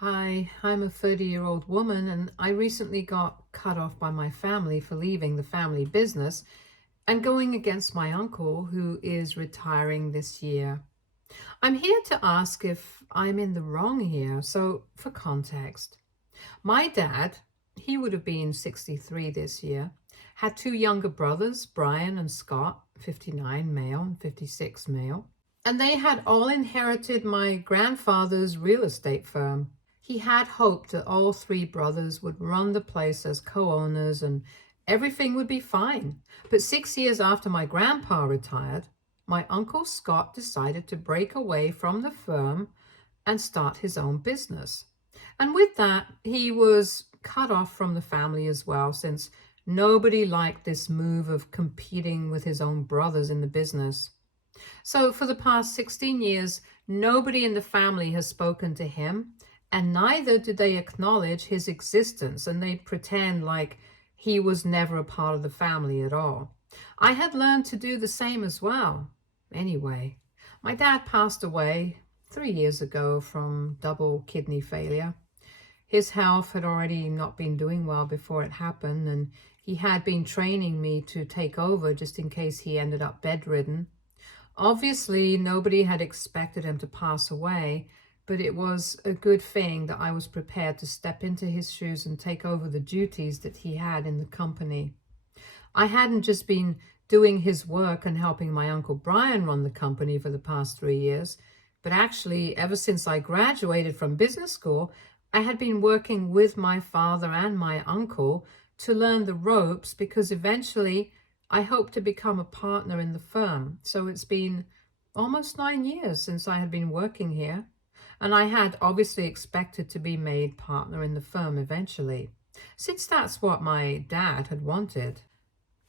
Hi, I'm a 30-year-old woman and I recently got cut off by my family for leaving the family business and going against my uncle who is retiring this year. I'm here to ask if I'm in the wrong here. So, for context, my dad, he would have been 63 this year, had two younger brothers, Brian and Scott, 59 male and 56 male, and they had all inherited my grandfather's real estate firm. He had hoped that all three brothers would run the place as co-owners and everything would be fine. But 6 years after my grandpa retired, my uncle Scott decided to break away from the firm and start his own business. And with that, he was cut off from the family as well, since nobody liked this move of competing with his own brothers in the business. So for the past 16 years, nobody in the family has spoken to him, and neither do they acknowledge his existence, and they pretend like he was never a part of the family at all. I had learned to do the same as well. Anyway, my dad passed away 3 years ago from double kidney failure. His health had already not been doing well before it happened, and he had been training me to take over just in case he ended up bedridden. Obviously, nobody had expected him to pass away, but it was a good thing that I was prepared to step into his shoes and take over the duties that he had in the company. I hadn't just been doing his work and helping my Uncle Brian run the company for the past 3 years, but actually, ever since I graduated from business school, I had been working with my father and my uncle to learn the ropes because eventually I hope to become a partner in the firm. So it's been almost 9 years since I had been working here, and I had obviously expected to be made partner in the firm eventually, since that's what my dad had wanted.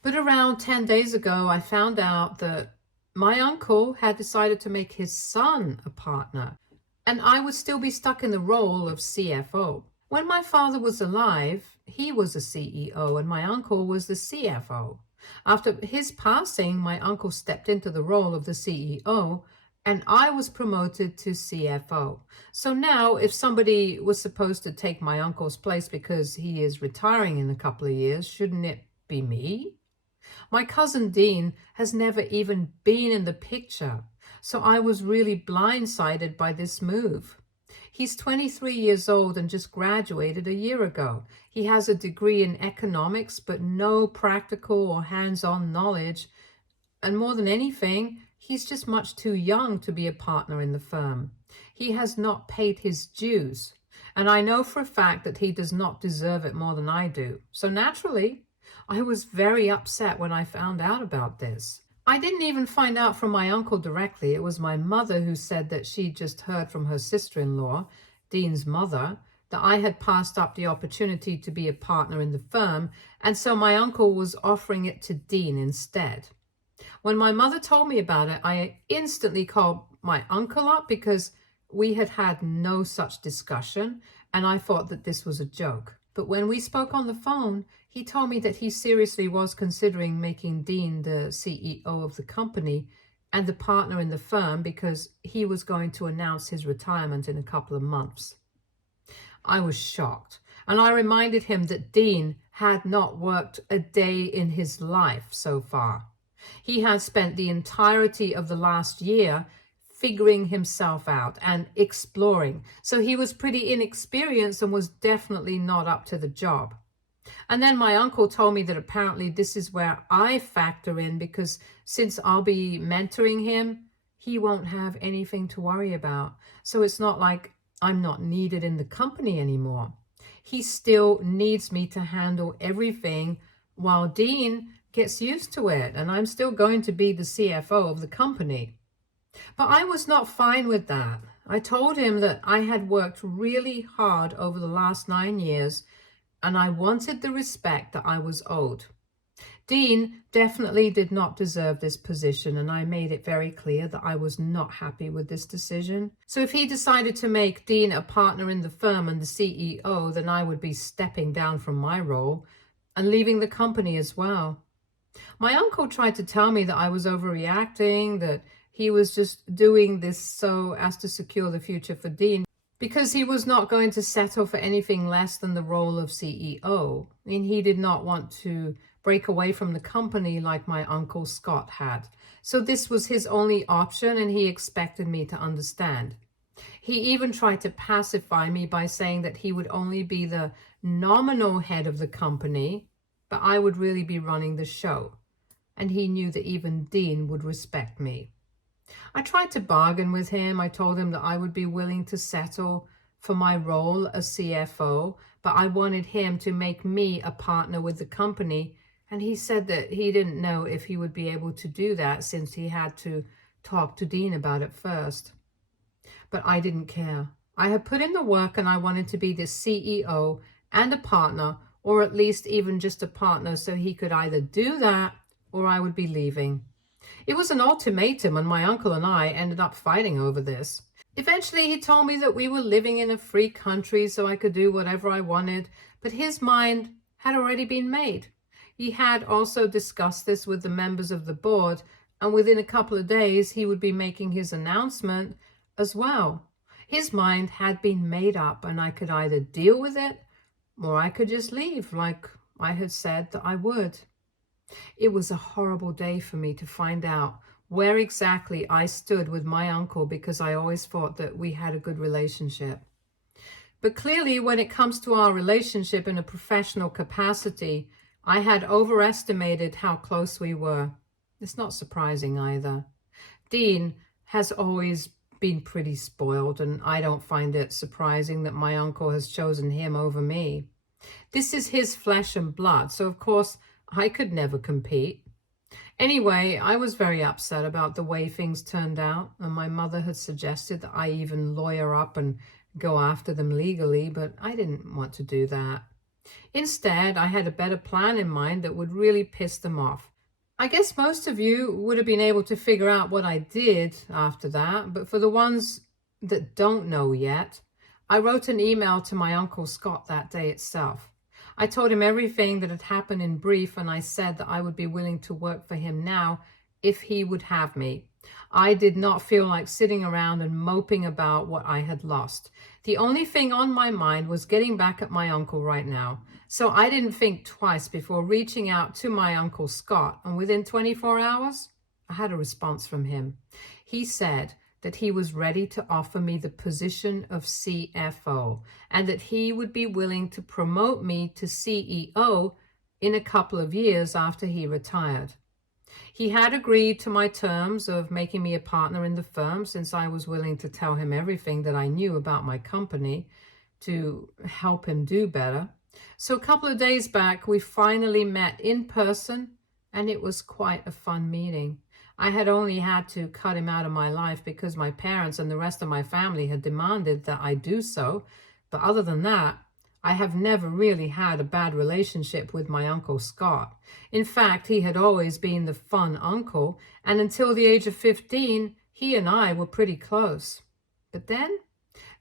But around 10 days ago, I found out that my uncle had decided to make his son a partner, and I would still be stuck in the role of CFO. When my father was alive, he was a CEO and my uncle was the CFO. After his passing, my uncle stepped into the role of the CEO and I was promoted to CFO. So now, if somebody was supposed to take my uncle's place because he is retiring in a couple of years, shouldn't it be me? My cousin Dean has never even been in the picture, so I was really blindsided by this move. He's 23 years old and just graduated a year ago. He has a degree in economics, but no practical or hands-on knowledge. And more than anything, he's just much too young to be a partner in the firm. He has not paid his dues, and I know for a fact that he does not deserve it more than I do. So naturally, I was very upset when I found out about this. I didn't even find out from my uncle directly. It was my mother who said that she just heard from her sister-in-law, Dean's mother, that I had passed up the opportunity to be a partner in the firm, and so my uncle was offering it to Dean instead. When my mother told me about it, I instantly called my uncle up because we had had no such discussion, and I thought that this was a joke. But when we spoke on the phone, he told me that he seriously was considering making Dean the CEO of the company and the partner in the firm because he was going to announce his retirement in a couple of months. I was shocked, and I reminded him that Dean had not worked a day in his life so far. He had spent the entirety of the last year figuring himself out and exploring. So he was pretty inexperienced and was definitely not up to the job. And then my uncle told me that apparently this is where I factor in because since I'll be mentoring him, he won't have anything to worry about. So it's not like I'm not needed in the company anymore. He still needs me to handle everything while Dean gets used to it, and I'm still going to be the CFO of the company. But I was not fine with that. I told him that I had worked really hard over the last 9 years and I wanted the respect that I was owed. Dean definitely did not deserve this position, and I made it very clear that I was not happy with this decision. So if he decided to make Dean a partner in the firm and the CEO, then I would be stepping down from my role and leaving the company as well. My uncle tried to tell me that I was overreacting, that he was just doing this so as to secure the future for Dean. because he was not going to settle for anything less than the role of CEO, and he did not want to break away from the company like my uncle Scott had. So this was his only option, and he expected me to understand. He even tried to pacify me by saying that he would only be the nominal head of the company, but I would really be running the show. And he knew that even Dean would respect me. I tried to bargain with him. I told him that I would be willing to settle for my role as CFO, but I wanted him to make me a partner with the company. And he said that he didn't know if he would be able to do that since he had to talk to Dean about it first. But I didn't care. I had put in the work and I wanted to be the CEO and a partner, or at least even just a partner, so he could either do that or I would be leaving. It was an ultimatum, and my uncle and I ended up fighting over this. Eventually, he told me that we were living in a free country so I could do whatever I wanted, but his mind had already been made. He had also discussed this with the members of the board, and within a couple of days, he would be making his announcement as well. His mind had been made up, and I could either deal with it or I could just leave like I had said that I would. It was a horrible day for me to find out where exactly I stood with my uncle, because I always thought that we had a good relationship. But clearly, when it comes to our relationship in a professional capacity, I had overestimated how close we were. It's not surprising either. Dean has always been pretty spoiled, and I don't find it surprising that my uncle has chosen him over me. This is his flesh and blood, so of course I could never compete. Anyway, I was very upset about the way things turned out, and my mother had suggested that I even lawyer up and go after them legally, but I didn't want to do that. Instead, I had a better plan in mind that would really piss them off. I guess most of you would have been able to figure out what I did after that, but for the ones that don't know yet, I wrote an email to my Uncle Scott that day itself. I told him everything that had happened in brief, and I said that I would be willing to work for him now if he would have me. I did not feel like sitting around and moping about what I had lost. The only thing on my mind was getting back at my uncle right now. So I didn't think twice before reaching out to my Uncle Scott, and within 24 hours, I had a response from him. He said that he was ready to offer me the position of CFO and that he would be willing to promote me to CEO in a couple of years after he retired. He had agreed to my terms of making me a partner in the firm, since I was willing to tell him everything that I knew about my company to help him do better. So a couple of days back, we finally met in person, and it was quite a fun meeting. I had only had to cut him out of my life because my parents and the rest of my family had demanded that I do so. But other than that, I have never really had a bad relationship with my Uncle Scott. In fact, he had always been the fun uncle, and until the age of 15, he and I were pretty close. But then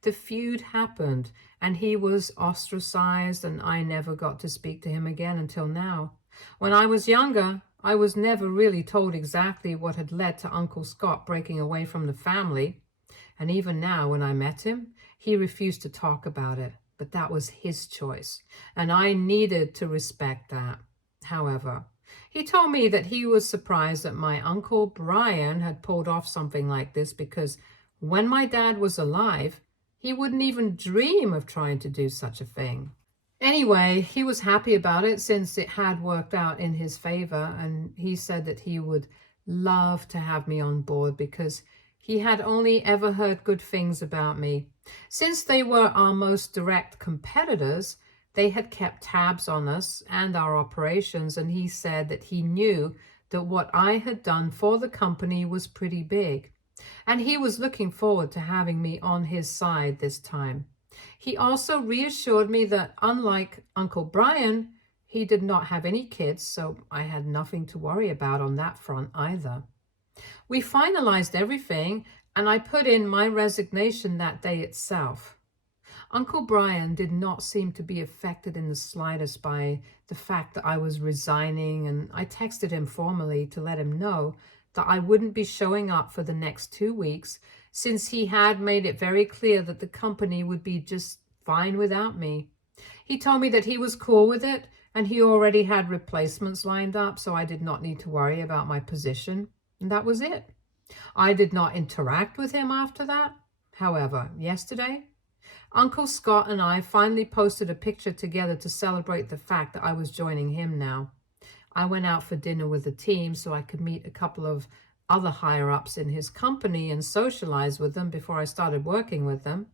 the feud happened, and he was ostracized, and I never got to speak to him again until now. When I was younger, I was never really told exactly what had led to Uncle Scott breaking away from the family. And even now, when I met him, he refused to talk about it. But that was his choice, and I needed to respect that. However, he told me that he was surprised that my Uncle Brian had pulled off something like this, because when my dad was alive, he wouldn't even dream of trying to do such a thing. Anyway, he was happy about it since it had worked out in his favor, and he said that he would love to have me on board because he had only ever heard good things about me. Since they were our most direct competitors, they had kept tabs on us and our operations, and he said that he knew that what I had done for the company was pretty big, and he was looking forward to having me on his side this time. He also reassured me that, unlike Uncle Brian, he did not have any kids, so I had nothing to worry about on that front either. We finalized everything, and I put in my resignation that day itself. Uncle Brian did not seem to be affected in the slightest by the fact that I was resigning, and I texted him formally to let him know that I wouldn't be showing up for the next 2 weeks since he had made it very clear that the company would be just fine without me. He told me that he was cool with it and he already had replacements lined up, so I did not need to worry about my position. And that was it. I did not interact with him after that. However, yesterday, Uncle Scott and I finally posted a picture together to celebrate the fact that I was joining him now. I went out for dinner with the team so I could meet a couple of other higher-ups in his company and socialize with them before I started working with them.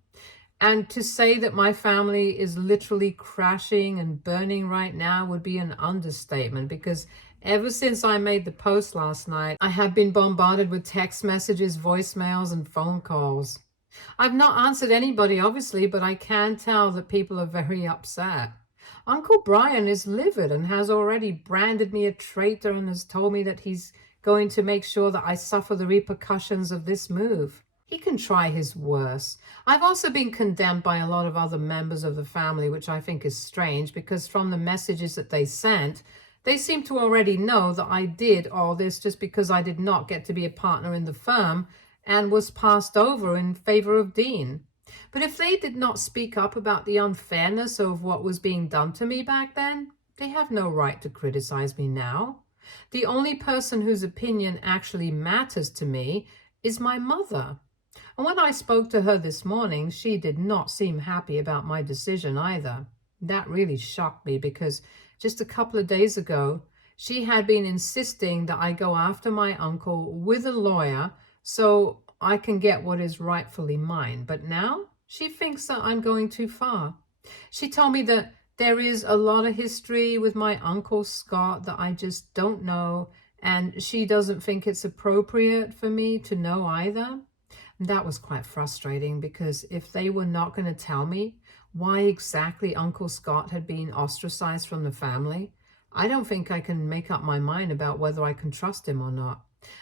And to say that my family is literally crashing and burning right now would be an understatement, because ever since I made the post last night, I have been bombarded with text messages, voicemails, and phone calls. I've not answered anybody, obviously, but I can tell that people are very upset. Uncle Brian is livid and has already branded me a traitor and has told me that he's going to make sure that I suffer the repercussions of this move. He can try his worst. I've also been condemned by a lot of other members of the family, which I think is strange, because from the messages that they sent, they seem to already know that I did all this just because I did not get to be a partner in the firm and was passed over in favor of Dean. But if they did not speak up about the unfairness of what was being done to me back then, they have no right to criticize me now. The only person whose opinion actually matters to me is my mother. And when I spoke to her this morning, she did not seem happy about my decision either. That really shocked me, because just a couple of days ago, she had been insisting that I go after my uncle with a lawyer so I can get what is rightfully mine. But now she thinks that I'm going too far. She told me that there is a lot of history with my Uncle Scott that I just don't know, and she doesn't think it's appropriate for me to know either. And that was quite frustrating, because if they were not going to tell me why exactly Uncle Scott had been ostracized from the family, I don't think I can make up my mind about whether I can trust him or not.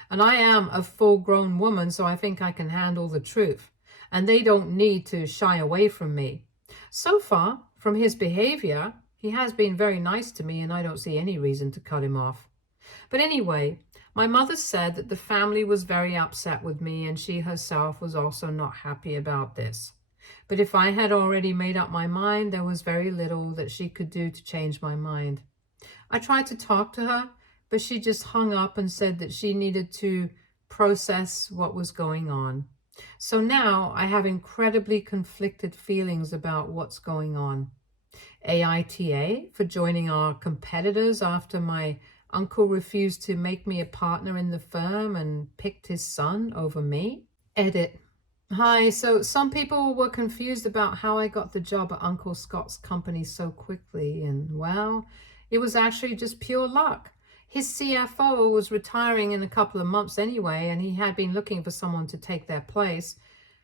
And I am a full-grown woman, so I think I can handle the truth. And they don't need to shy away from me. So far, from his behavior, he has been very nice to me, and I don't see any reason to cut him off. But anyway, my mother said that the family was very upset with me, and she herself was also not happy about this. But if I had already made up my mind, there was very little that she could do to change my mind. I tried to talk to her, but she just hung up and said that she needed to process what was going on. So now I have incredibly conflicted feelings about what's going on. AITA for joining our competitors after my uncle refused to make me a partner in the firm and picked his son over me. Edit. Hi, so some people were confused about how I got the job at Uncle Scott's company so quickly, and well, it was actually just pure luck. His CFO was retiring in a couple of months anyway, and he had been looking for someone to take their place.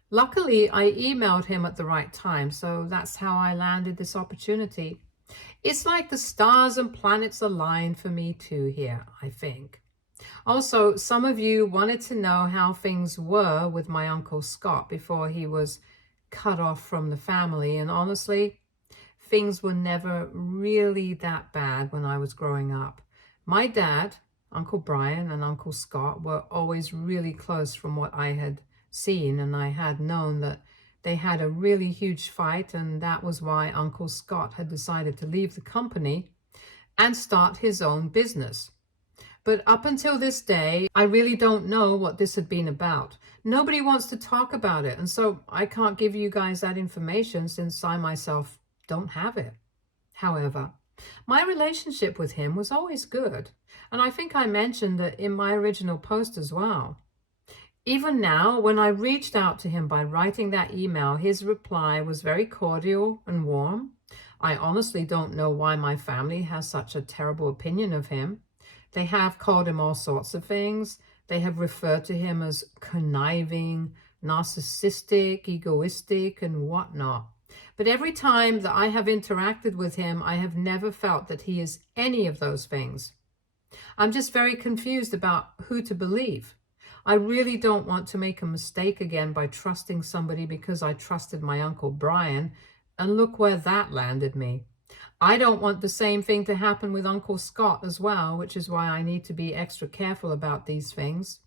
Luckily, I emailed him at the right time, so that's how I landed this opportunity. It's like the stars and planets aligned for me too here, I think. Also, some of you wanted to know how things were with my Uncle Scott before he was cut off from the family, and honestly, things were never really that bad when I was growing up. My dad, Uncle Brian, and Uncle Scott were always really close from what I had seen, and I had known that they had a really huge fight, and that was why Uncle Scott had decided to leave the company and start his own business. But up until this day, I really don't know what this had been about. Nobody wants to talk about it, and so I can't give you guys that information since I myself don't have it. However, my relationship with him was always good, and I think I mentioned that in my original post as well. Even now, when I reached out to him by writing that email, his reply was very cordial and warm. I honestly don't know why my family has such a terrible opinion of him. They have called him all sorts of things. They have referred to him as conniving, narcissistic, egoistic, and whatnot. But every time that I have interacted with him, I have never felt that he is any of those things. I'm just very confused about who to believe. I really don't want to make a mistake again by trusting somebody because I trusted my Uncle Brian, and look where that landed me. I don't want the same thing to happen with Uncle Scott as well, which is why I need to be extra careful about these things.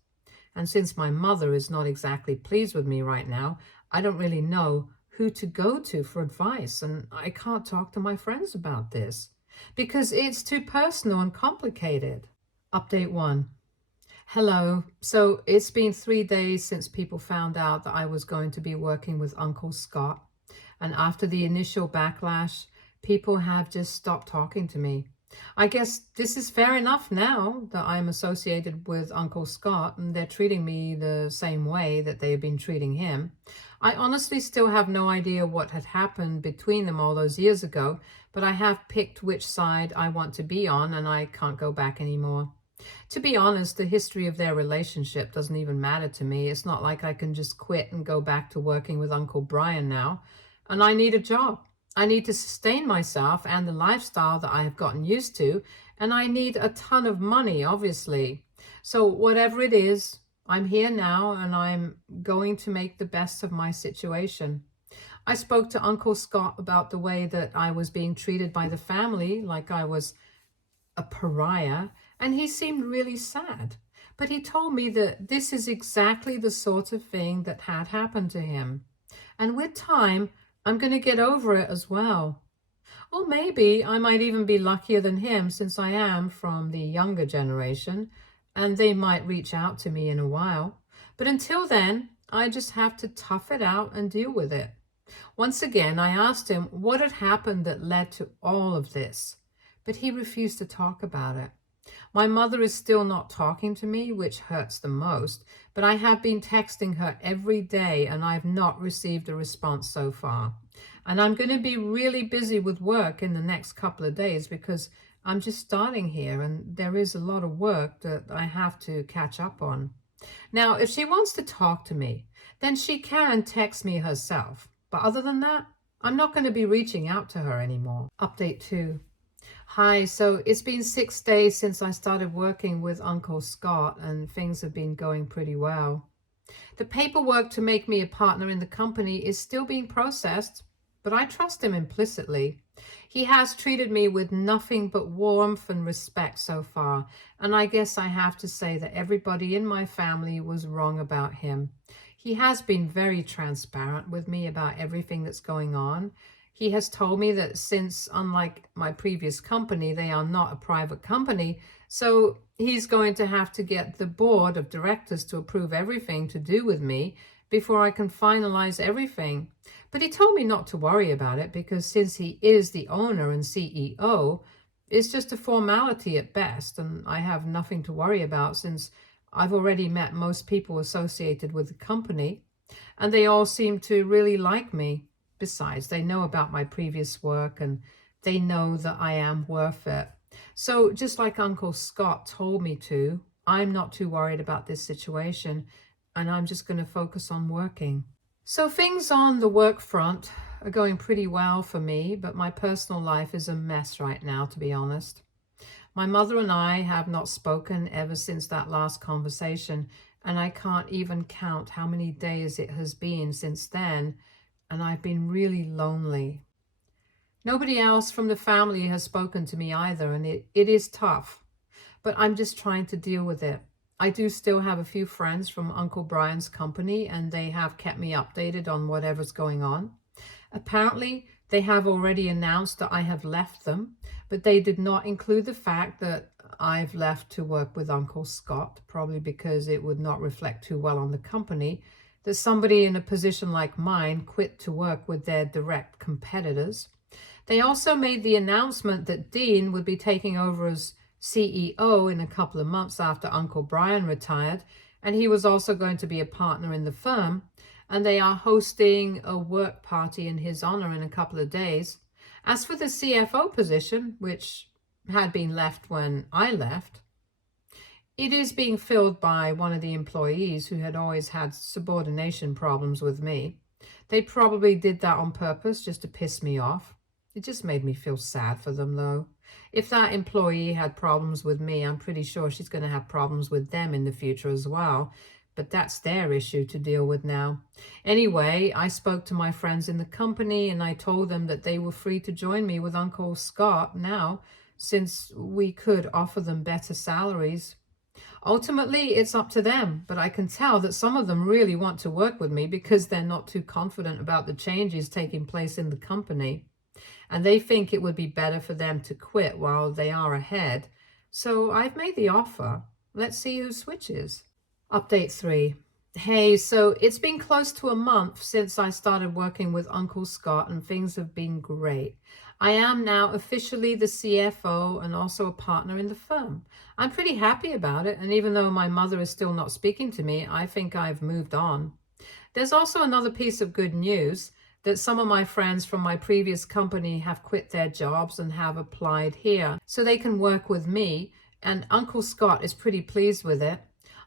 And since my mother is not exactly pleased with me right now, I don't really know who to go to for advice, and I can't talk to my friends about this because it's too personal and complicated. Update 1. Hello. So it's been 3 days since people found out that I was going to be working with Uncle Scott. And after the initial backlash, people have just stopped talking to me. I guess this is fair enough now that I'm associated with Uncle Scott and they're treating me the same way that they've been treating him. I honestly still have no idea what had happened between them all those years ago, but I have picked which side I want to be on and I can't go back anymore. To be honest, the history of their relationship doesn't even matter to me. It's not like I can just quit and go back to working with Uncle Brian now. And I need a job. I need to sustain myself and the lifestyle that I have gotten used to. And I need a ton of money, obviously. So whatever it is, I'm here now and I'm going to make the best of my situation. I spoke to Uncle Scott about the way that I was being treated by the family, like I was a pariah, and he seemed really sad. But he told me that this is exactly the sort of thing that had happened to him. And with time, I'm going to get over it as well. Or maybe I might even be luckier than him since I am from the younger generation, and they might reach out to me in a while. But until then, I just have to tough it out and deal with it. Once again, I asked him what had happened that led to all of this, but he refused to talk about it. My mother is still not talking to me, which hurts the most, but I have been texting her every day and I've not received a response so far. And I'm going to be really busy with work in the next couple of days because I'm just starting here and there is a lot of work that I have to catch up on. Now, if she wants to talk to me, then she can text me herself. But other than that, I'm not going to be reaching out to her anymore. Update 2. Hi, so it's been 6 days since I started working with Uncle Scott and things have been going pretty well. The paperwork to make me a partner in the company is still being processed, but I trust him implicitly. He has treated me with nothing but warmth and respect so far, and I guess I have to say that everybody in my family was wrong about him. He has been very transparent with me about everything that's going on. He has told me that since, unlike my previous company, they are not a private company, so he's going to have to get the board of directors to approve everything to do with me before I can finalize everything. But he told me not to worry about it because since he is the owner and CEO, it's just a formality at best, and I have nothing to worry about since I've already met most people associated with the company, and they all seem to really like me. Besides, they know about my previous work and they know that I am worth it. So just like Uncle Scott told me to, I'm not too worried about this situation and I'm just going to focus on working. So things on the work front are going pretty well for me, but my personal life is a mess right now, to be honest. My mother and I have not spoken ever since that last conversation, and I can't even count how many days it has been since then. And I've been really lonely. Nobody else from the family has spoken to me either, and it is tough, but I'm just trying to deal with it. I do still have a few friends from Uncle Brian's company, and they have kept me updated on whatever's going on. Apparently, they have already announced that I have left them, but they did not include the fact that I've left to work with Uncle Scott, probably because it would not reflect too well on the company that somebody in a position like mine quit to work with their direct competitors. They also made the announcement that Dean would be taking over as CEO in a couple of months after Uncle Brian retired, and he was also going to be a partner in the firm, and they are hosting a work party in his honor in a couple of days. As for the CFO position, which had been left when I left, it is being filled by one of the employees who had always had subordination problems with me. They probably did that on purpose just to piss me off. It just made me feel sad for them, though. If that employee had problems with me, I'm pretty sure she's going to have problems with them in the future as well. But that's their issue to deal with now. Anyway, I spoke to my friends in the company and I told them that they were free to join me with Uncle Scott now, since we could offer them better salaries. Ultimately, it's up to them, but I can tell that some of them really want to work with me because they're not too confident about the changes taking place in the company. And they think it would be better for them to quit while they are ahead. So I've made the offer. Let's see who switches. Update 3. Hey, so it's been close to a month since I started working with Uncle Scott, and things have been great. I am now officially the CFO and also a partner in the firm. I'm pretty happy about it, and even though my mother is still not speaking to me, I think I've moved on. There's also another piece of good news that some of my friends from my previous company have quit their jobs and have applied here so they can work with me, and Uncle Scott is pretty pleased with it.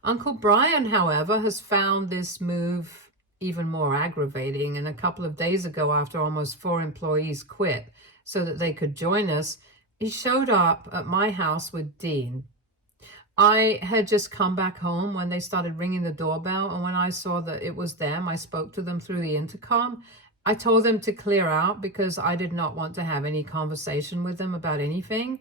Uncle Brian, however, has found this move even more aggravating, and a couple of days ago, after almost 4 employees quit so that they could join us, he showed up at my house with Dean. I had just come back home when they started ringing the doorbell, and when I saw that it was them, I spoke to them through the intercom. I told them to clear out because I did not want to have any conversation with them about anything.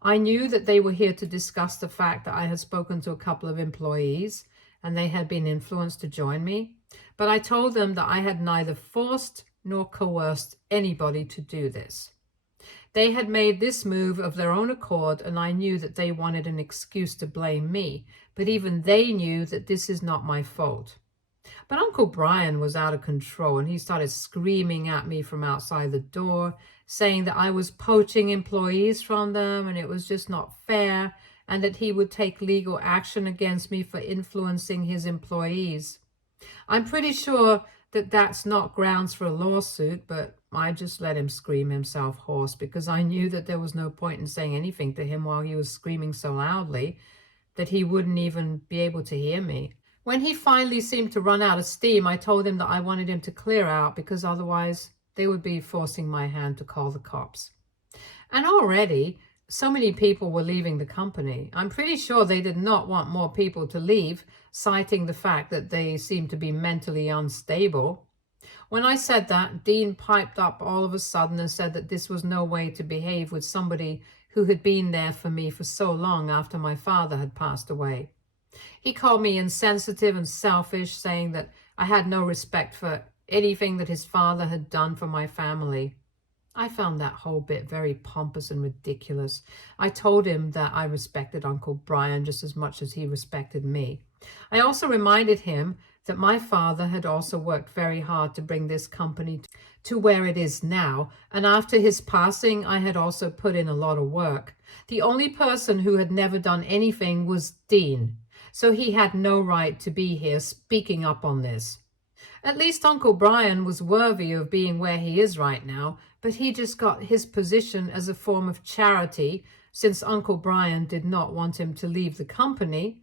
I knew that they were here to discuss the fact that I had spoken to a couple of employees and they had been influenced to join me, but I told them that I had neither forced nor coerced anybody to do this. They had made this move of their own accord, and I knew that they wanted an excuse to blame me, but even they knew that this is not my fault. But Uncle Brian was out of control, and he started screaming at me from outside the door, saying that I was poaching employees from them and it was just not fair, and that he would take legal action against me for influencing his employees. I'm pretty sure that that's not grounds for a lawsuit, but I just let him scream himself hoarse because I knew that there was no point in saying anything to him while he was screaming so loudly that he wouldn't even be able to hear me. When he finally seemed to run out of steam, I told him that I wanted him to clear out because otherwise they would be forcing my hand to call the cops. And already, so many people were leaving the company. I'm pretty sure they did not want more people to leave, citing the fact that they seemed to be mentally unstable. When I said that, Dean piped up all of a sudden and said that this was no way to behave with somebody who had been there for me for so long after my father had passed away. He called me insensitive and selfish, saying that I had no respect for anything that his father had done for my family. I found that whole bit very pompous and ridiculous. I told him that I respected Uncle Brian just as much as he respected me. I also reminded him that my father had also worked very hard to bring this company to where it is now, and after his passing, I had also put in a lot of work. The only person who had never done anything was Dean, so he had no right to be here speaking up on this. At least Uncle Brian was worthy of being where he is right now, but he just got his position as a form of charity since Uncle Brian did not want him to leave the company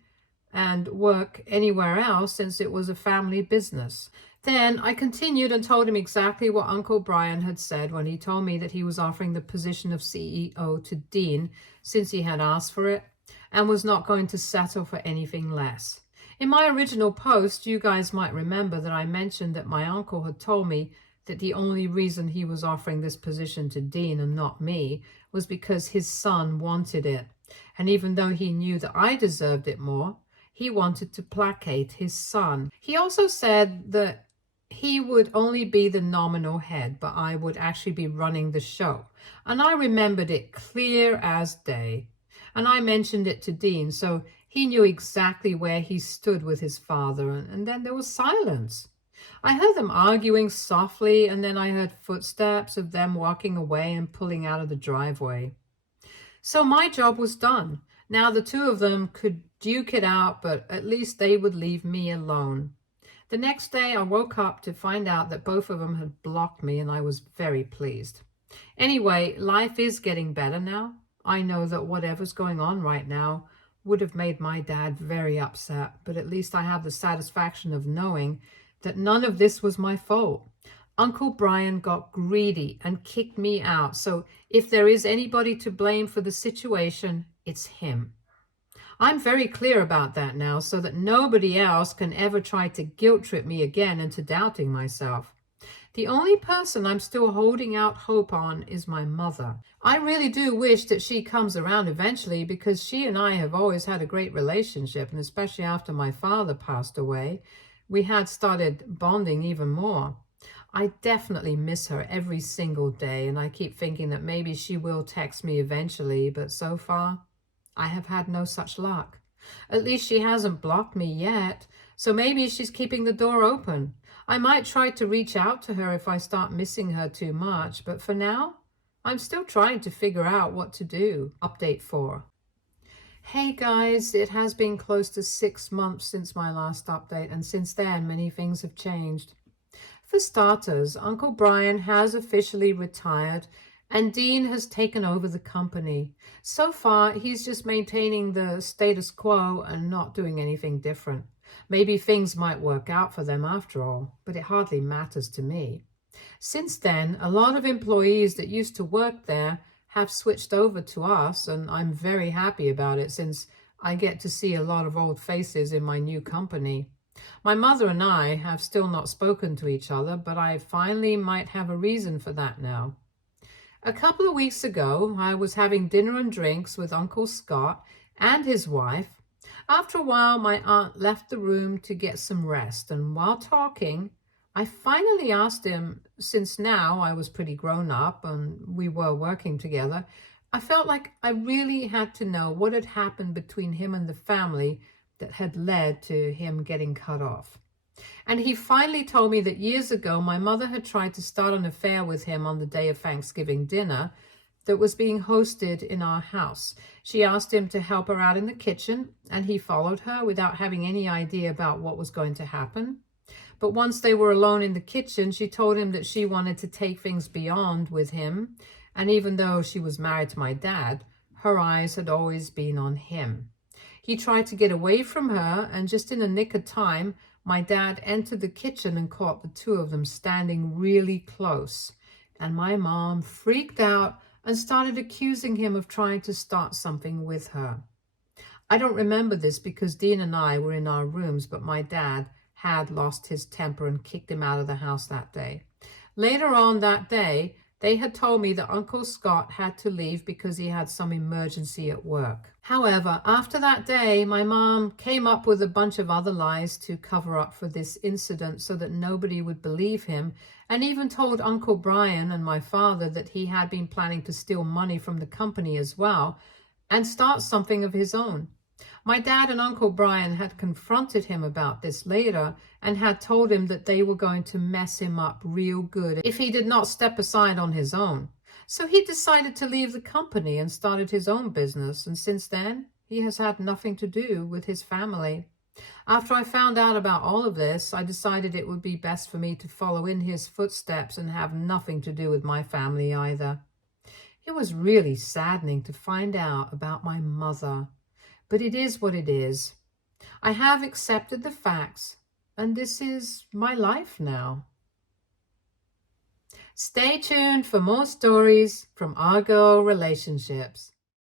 and work anywhere else since it was a family business. Then I continued and told him exactly what Uncle Brian had said when he told me that he was offering the position of CEO to Dean since he had asked for it and was not going to settle for anything less. In my original post, you guys might remember that I mentioned that my uncle had told me that the only reason he was offering this position to Dean and not me was because his son wanted it. And even though he knew that I deserved it more, he wanted to placate his son. He also said that he would only be the nominal head, but I would actually be running the show. And I remembered it clear as day. And I mentioned it to Dean, so he knew exactly where he stood with his father, and then there was silence. I heard them arguing softly, and then I heard footsteps of them walking away and pulling out of the driveway. So my job was done. Now the two of them could duke it out, but at least they would leave me alone. The next day I woke up to find out that both of them had blocked me, and I was very pleased. Anyway, life is getting better now. I know that whatever's going on right now would have made my dad very upset, but at least I have the satisfaction of knowing that none of this was my fault. Uncle Brian got greedy and kicked me out, so if there is anybody to blame for the situation, it's him. I'm very clear about that now so that nobody else can ever try to guilt trip me again into doubting myself. The only person I'm still holding out hope on is my mother. I really do wish that she comes around eventually because she and I have always had a great relationship, and especially after my father passed away, we had started bonding even more. I definitely miss her every single day, and I keep thinking that maybe she will text me eventually, but so far, I have had no such luck. At least she hasn't blocked me yet, so maybe she's keeping the door open. I might try to reach out to her if I start missing her too much, but for now, I'm still trying to figure out what to do. Update 4. Hey guys, it has been close to 6 months since my last update, and since then, many things have changed. For starters, Uncle Brian has officially retired and Dean has taken over the company. So far, he's just maintaining the status quo and not doing anything different. Maybe things might work out for them after all, but it hardly matters to me. Since then, a lot of employees that used to work there have switched over to us, and I'm very happy about it since I get to see a lot of old faces in my new company. My mother and I have still not spoken to each other, but I finally might have a reason for that now. A couple of weeks ago, I was having dinner and drinks with Uncle Scott and his wife. After a while, my aunt left the room to get some rest, and while talking, I finally asked him, since now I was pretty grown up and we were working together, I felt like I really had to know what had happened between him and the family that had led to him getting cut off. And he finally told me that years ago my mother had tried to start an affair with him on the day of Thanksgiving dinner that was being hosted in our house. She asked him to help her out in the kitchen, and he followed her without having any idea about what was going to happen. But once they were alone in the kitchen, she told him that she wanted to take things beyond with him, and even though she was married to my dad, her eyes had always been on him. He tried to get away from her, and just in the nick of time, my dad entered the kitchen and caught the two of them standing really close. And my mom freaked out and started accusing him of trying to start something with her. I don't remember this because Dean and I were in our rooms, but my dad had lost his temper and kicked him out of the house that day. Later on that day, they had told me that Uncle Scott had to leave because he had some emergency at work. However, after that day, my mom came up with a bunch of other lies to cover up for this incident so that nobody would believe him, and even told Uncle Brian and my father that he had been planning to steal money from the company as well and start something of his own. My dad and Uncle Brian had confronted him about this later and had told him that they were going to mess him up real good if he did not step aside on his own. So he decided to leave the company and started his own business, and since then, he has had nothing to do with his family. After I found out about all of this, I decided it would be best for me to follow in his footsteps and have nothing to do with my family either. It was really saddening to find out about my mother. But it is what it is. I have accepted the facts, and this is my life now. Stay tuned for more stories from our girl relationships.